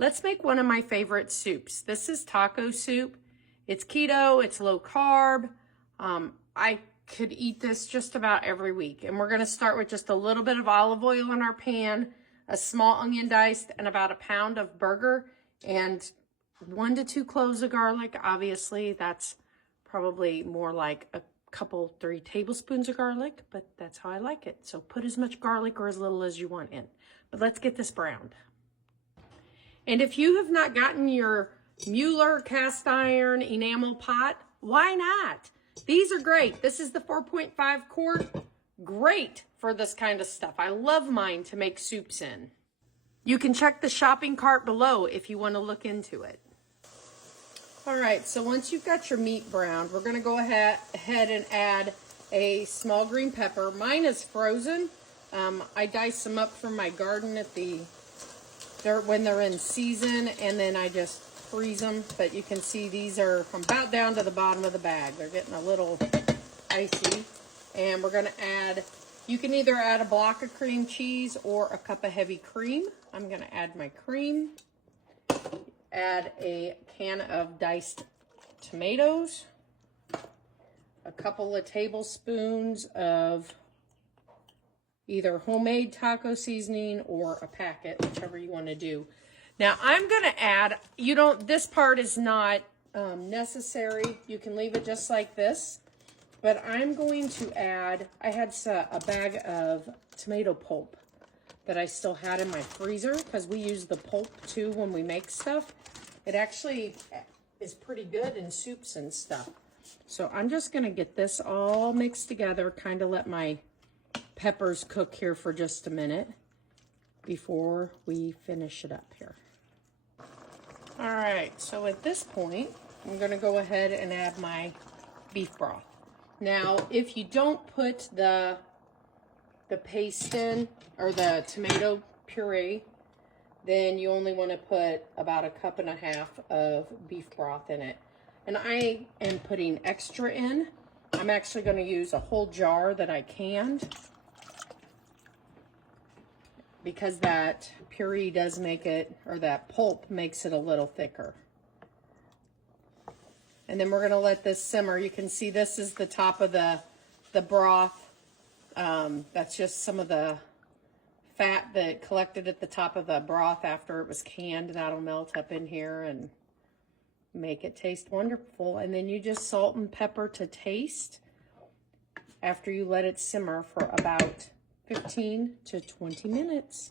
Let's make one of my favorite soups. This is taco soup. It's keto, it's low carb. I could eat this just about every week. And we're gonna start with just a little bit of olive oil in our pan, a small onion diced, and about a pound of burger, and 1 to 2 cloves of garlic. Obviously, that's probably more like a couple, 3 tablespoons of garlic, but that's how I like it. So put as much garlic or as little as you want in. But let's get this browned. And if you have not gotten your Mueller cast iron enamel pot, why not? These are great. This is the 4.5 quart. Great for this kind of stuff. I love mine to make soups in. You can check the shopping cart below if you want to look into it. All right, so once you've got your meat browned, we're going to go ahead and add a small green pepper. Mine is frozen. I dice them up from my garden when they're in season, and then I just freeze them. But you can see these are about down to the bottom of the bag. They're getting a little icy. And we're going to add, you can either add a block of cream cheese or a cup of heavy cream. I'm going to add my cream. Add a can of diced tomatoes, a couple of tablespoons of either homemade taco seasoning or a packet, whichever you want to do. Now I'm going to add, this part is not necessary. You can leave it just like this, but I'm going to add, I had a bag of tomato pulp that I still had in my freezer because we use the pulp too when we make stuff. It actually is pretty good in soups and stuff. So I'm just going to get this all mixed together, kind of let my peppers cook here for just a minute before we finish it up here. All right, so at this point, I'm going to go ahead and add my beef broth. Now, if you don't put the paste in, or the tomato puree, then you only want to put about 1.5 cups of beef broth in it. And I am putting extra in. I'm actually going to use a whole jar that I canned, because that puree does make it, or that pulp makes it a little thicker. And then we're going to let this simmer. You can see this is the top of the broth. That's just some of the fat that collected at the top of the broth after it was canned. That'll melt up in here and make it taste wonderful. And then you just salt and pepper to taste after you let it simmer for about 15 to 20 minutes.